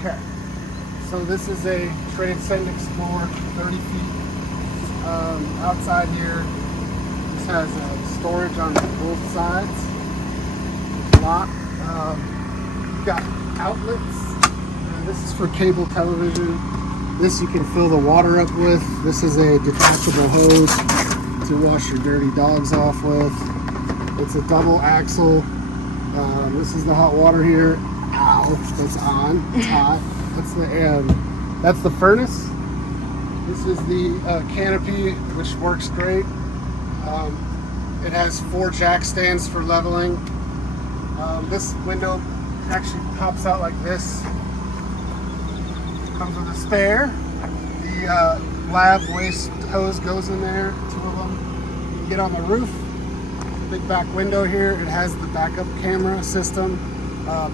Okay, so this is a Transcend EXPLOR, 30 feet. Outside here, this has storage on both sides. It's locked. You've got outlets. This is for cable television. This you can fill the water up with. This is a detachable hose to wash your dirty dogs off with. It's a double axle. This is the hot water here. Ow, that's on. It's hot. That's the furnace. This is the canopy, which works great. It has 4 jack stands for leveling. This window actually pops out like this. Comes with a spare. The lab waste hose goes in there, 2 of them. You can get on the roof. Big back window here. It has the backup camera system.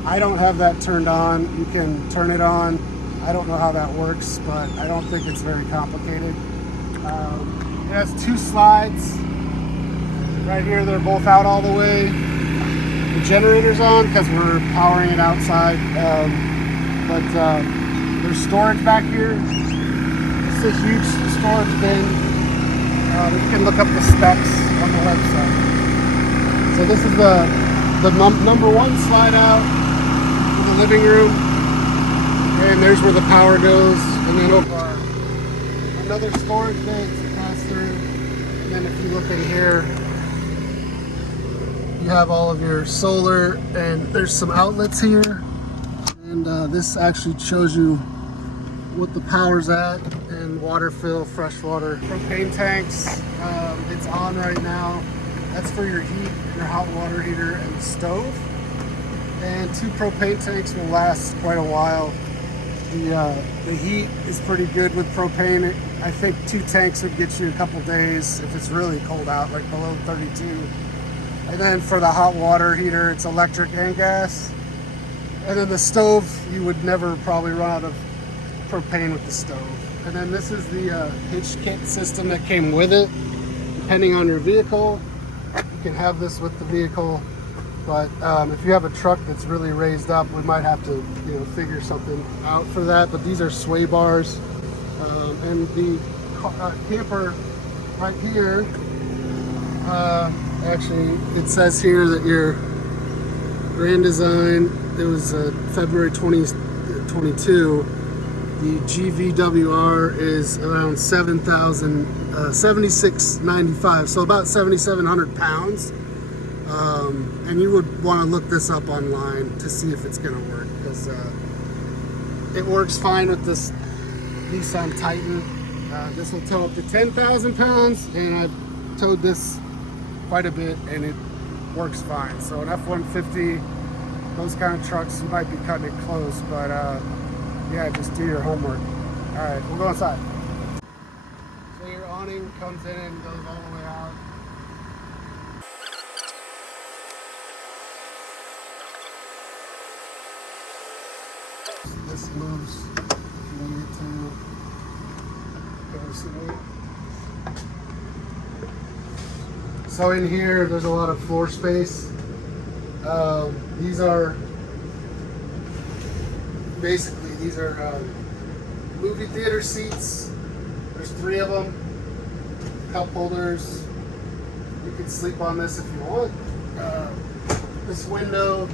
I don't have that turned on. You can turn it on. I don't know how that works, but I don't think it's very complicated. It has 2 slides right here. They're both out all the way. The generator's on because we're powering it outside. There's storage back here. It's a huge storage bin. You can look up the specs on the website. So this is the number 1 slide out in the living room. And there's where the power goes. And then over another storage bay to pass through. And then if you look in here, you have all of your solar, and there's some outlets here. And this actually shows you what the power's at, and water fill, fresh water. Propane tanks, it's on right now. That's for your heat, your hot water heater, and the stove. And 2 propane tanks will last quite a while. The heat is pretty good with propane. I think 2 tanks would get you a couple days if it's really cold out, like below 32. And then for the hot water heater, it's electric and gas. And then the stove, you would never probably run out of propane with the stove. And then this is the hitch kit system that came with it. Depending on your vehicle, you can have this with the vehicle. But if you have a truck that's really raised up, we might have to, figure something out for that. But these are sway bars, and the camper right here. Actually, it says here that your Grand Design. It was February 2022. The GVWR is around 76.95, so about 7,700 pounds. And you would want to look this up online to see if it's going to work, because it works fine with this Nissan Titan. This will tow up to 10,000 pounds, and I've towed this quite a bit, and it works fine. So an F-150, those kind of trucks, you might be cutting it close, but yeah, just do your homework. All right, we'll go inside. So your awning comes in and goes all the way out. This moves if you need it to. So in here, there's a lot of floor space. These are movie theater seats. There's 3 of them. Cup holders. You can sleep on this if you want. This window,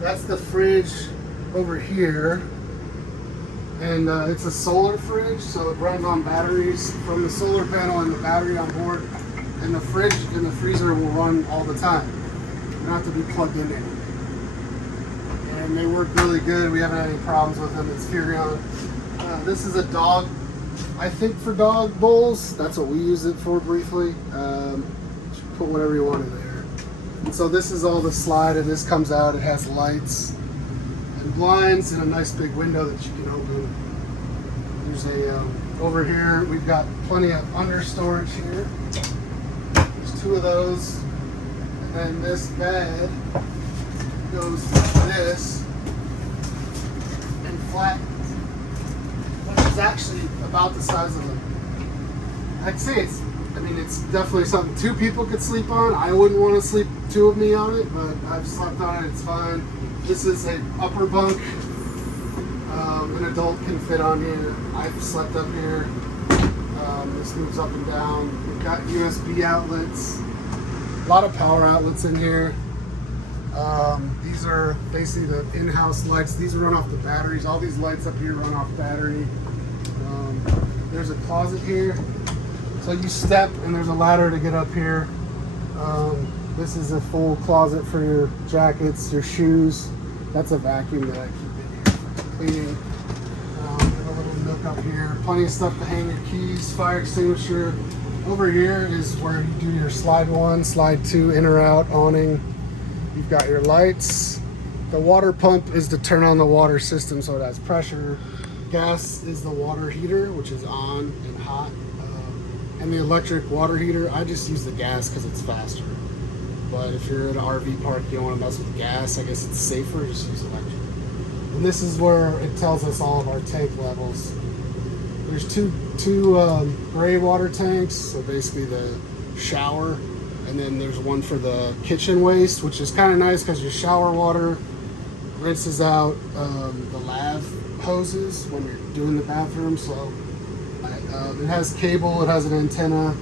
that's the fridge over here. And it's a solar fridge, so it runs on batteries from the solar panel and the battery on board. And the fridge and the freezer will run all the time. You don't have to be plugged in anything. And they work really good. We haven't had any problems with them. It's Furion. This is a dog, I think, for dog bowls. That's what we use it for briefly. Put whatever you want in there. And so this is all the slide, and this comes out. It has lights and blinds and a nice big window that you can open. There's over here, we've got plenty of under storage here. There's 2 of those. And then this bed goes like this and flattens, which is actually about the size of I'd say it's definitely something 2 people could sleep on. I wouldn't want to sleep 2 of me on it, but I've slept on it, it's fine. This is an upper bunk. An adult can fit on here. I've slept up here. This moves up and down. We've got USB outlets. A lot of power outlets in here. These are basically the in-house lights. These run off the batteries. All these lights up here run off battery. There's a closet here. So you step and there's a ladder to get up here. This is a full closet for your jackets, your shoes. That's a vacuum that I keep in here for cleaning. And a little nook up here. Plenty of stuff to hang your keys, fire extinguisher. Over here is where you do your slide 1, slide 2, in or out, awning. You've got your lights. The water pump is to turn on the water system so it has pressure. Gas is the water heater, which is on and hot. And the electric water heater, I just use the gas because it's faster. But if you're in an RV park, you don't want to mess with gas, I guess it's safer, just use electric. And this is where it tells us all of our tank levels. There's two gray water tanks, so basically the shower, and then there's one for the kitchen waste, which is kind of nice because your shower water rinses out the lav hoses when you're doing the bathroom. So it has cable, it has an antenna.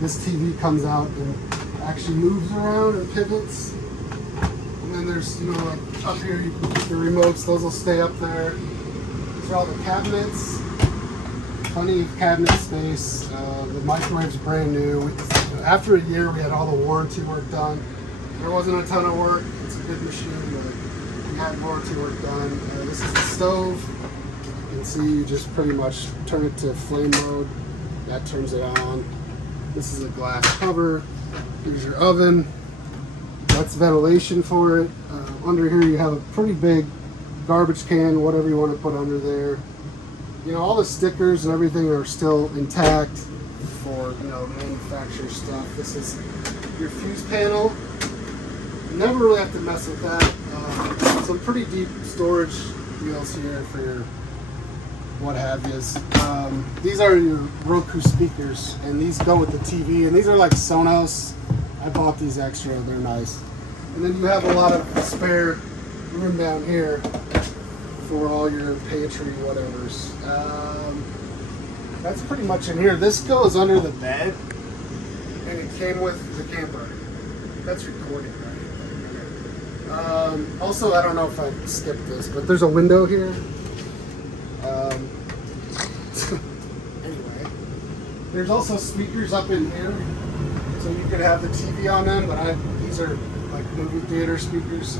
This TV comes out and actually moves around and pivots. And then there's, you know, like up here you can keep the remotes, those will stay up there. These are all the cabinets. Plenty of cabinet space. The microwave's brand new. After a year, we had all the warranty work done. There wasn't a ton of work. It's a good machine, but we had warranty work done. This is the stove. You can see you just pretty much turn it to flame mode. That turns it on. This is a glass cover. Here's your oven. That's ventilation for it. Under here, you have a pretty big garbage can, whatever you want to put under there. You know, all the stickers and everything are still intact for, you know, manufacturer stuff. This is your fuse panel. You never really have to mess with that. Some pretty deep storage deals here for your what have yous. These are your Roku speakers, and these go with the TV, and these are like Sonos. I bought these extra, they're nice. And then you have a lot of spare room down here for all your pantry whatevers. That's pretty much in here. This goes under the bed, and it came with the camper. That's recording, right? Also, I don't know if I skipped this, but there's a window here. Anyway, there's also speakers up in here, so you could have the TV on them, but these are like movie theater speakers.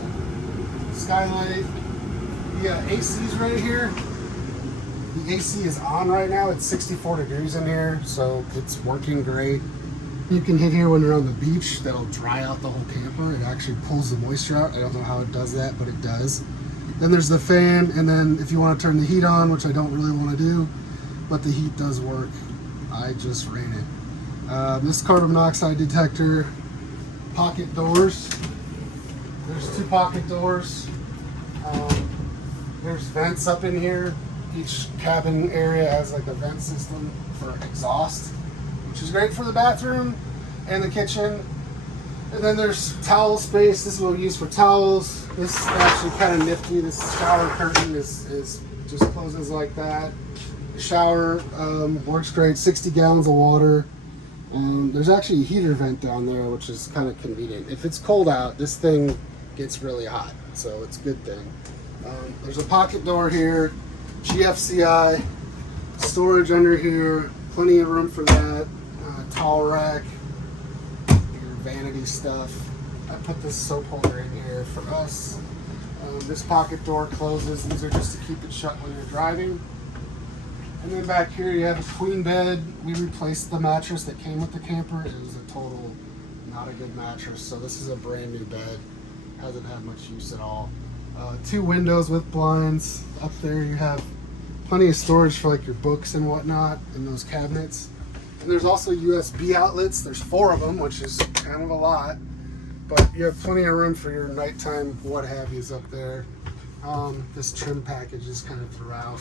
Skylight. The AC's right here. The AC is on right now. It's 64 degrees in here, so it's working great. You can hit here when you're on the beach. That'll dry out the whole camper. It actually pulls the moisture out. I don't know how it does that, but it does. Then there's the fan, and then if you want to turn the heat on, which I don't really want to do, but the heat does work. I just ran it. This carbon monoxide detector, pocket doors. There's 2 pocket doors. There's vents up in here. Each cabin area has like a vent system for exhaust, which is great for the bathroom and the kitchen. And then there's towel space. This is what we use for towels. This is actually kind of nifty. This shower curtain is just closes like that. The shower works great. 60 gallons of water. There's actually a heater vent down there, which is kind of convenient. If it's cold out, this thing gets really hot, so it's a good thing. There's a pocket door here, GFCI, storage under here, plenty of room for that, towel rack, your vanity stuff. I put this soap holder in here for us. This pocket door closes. These are just to keep it shut when you're driving. And then back here you have a queen bed. We replaced the mattress that came with the camper. It was a total not a good mattress, so this is a brand new bed. Hasn't had much use at all. 2 windows with blinds. Up there you have plenty of storage for like your books and whatnot in those cabinets. And there's also USB outlets. There's 4 of them, which is kind of a lot, but you have plenty of room for your nighttime what have yous up there. This trim package is kind of throughout.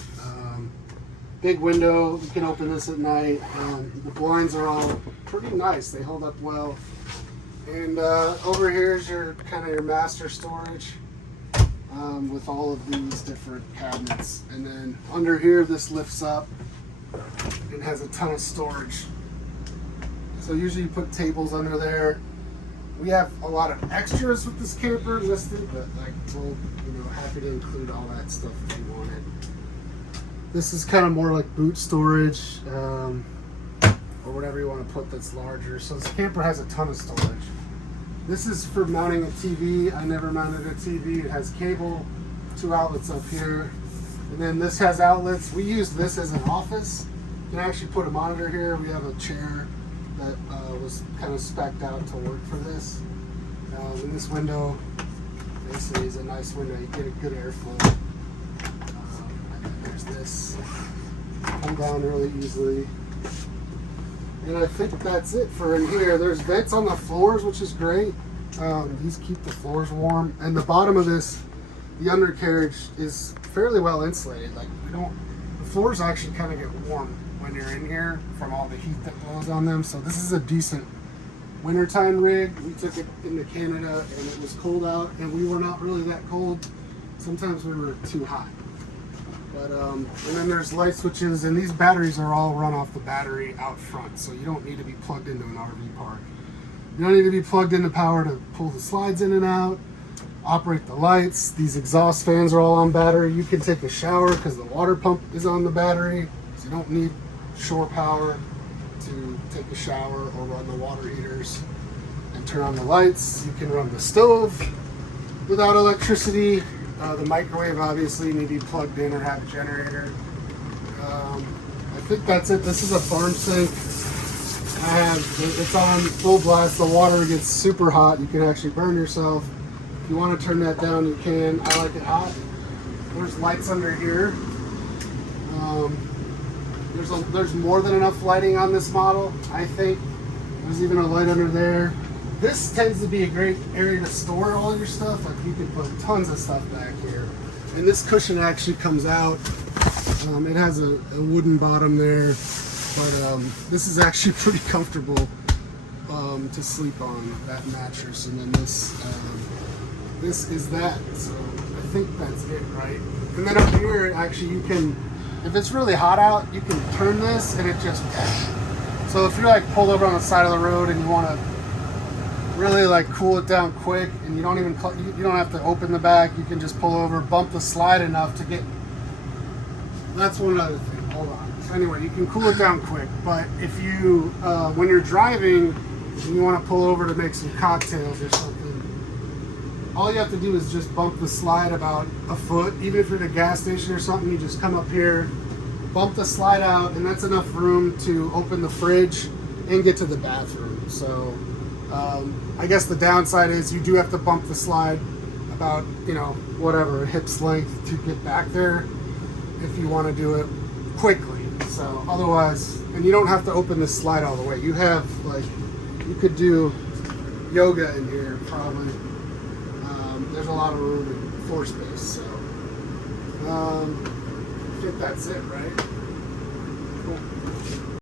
Big window, you can open this at night. The blinds are all pretty nice, they hold up well. And over here is your kind of your master storage. with all of these different cabinets. And then under here, this lifts up and has a ton of storage. So usually you put tables under there. We have a lot of extras with this camper listed, but like we'll, happy to include all that stuff if you want it. This is kind of more like boot storage, or whatever you want to put that's larger. So this camper has a ton of storage. This is for mounting a TV. I never mounted a TV. It has cable, 2 outlets up here. And then this has outlets. We use this as an office. You can actually put a monitor here. We have a chair that was kind of spec'd out to work for this. And this window basically is a nice window. You get a good airflow. And then there's this. Come down really easily. And I think that's it for in here. There's vents on the floors, which is great. These keep the floors warm. And the bottom of this, the undercarriage, is fairly well insulated. Like the floors actually kind of get warm when you're in here from all the heat that blows on them. So this is a decent wintertime rig. We took it into Canada and it was cold out, and we were not really that cold. Sometimes we were too hot. But and then there's light switches, and these batteries are all run off the battery out front, so you don't need to be plugged into an RV park. You don't need to be plugged into power to pull the slides in and out, operate the lights. These exhaust fans are all on battery. You can take a shower because the water pump is on the battery, so you don't need shore power to take a shower or run the water heaters and turn on the lights. You can run the stove without electricity. The microwave, obviously, you need to be plugged in or have a generator. I think that's it. This is a farm sink. It's on full blast. The water gets super hot. You can actually burn yourself. If you want to turn that down, you can. I like it hot. There's lights under here. There's more than enough lighting on this model, I think. There's even a light under there. This tends to be a great area to store all your stuff. Like you can put tons of stuff back here. And this cushion actually comes out. It has a wooden bottom there, but this is actually pretty comfortable to sleep on, that mattress. And then this is that. So I think that's it, right? And then up here, actually, you can, if it's really hot out, you can turn this and it just. So if you're like pulled over on the side of the road and you want to really like cool it down quick, and you don't have to open the back, you can just pull over, bump the slide enough to get. That's one other thing. Hold on. So anyway, you can cool it down quick, but if you when you're driving and you want to pull over to make some cocktails or something, all you have to do is just bump the slide about a foot. Even if you're at a gas station or something, you just come up here, bump the slide out, and that's enough room to open the fridge and get to the bathroom. So I guess the downside is you do have to bump the slide about, whatever, a hip's length to get back there if you want to do it quickly. So otherwise, and you don't have to open this slide all the way. You have, you could do yoga in here probably. There's a lot of room and floor space. So I think that's it, right?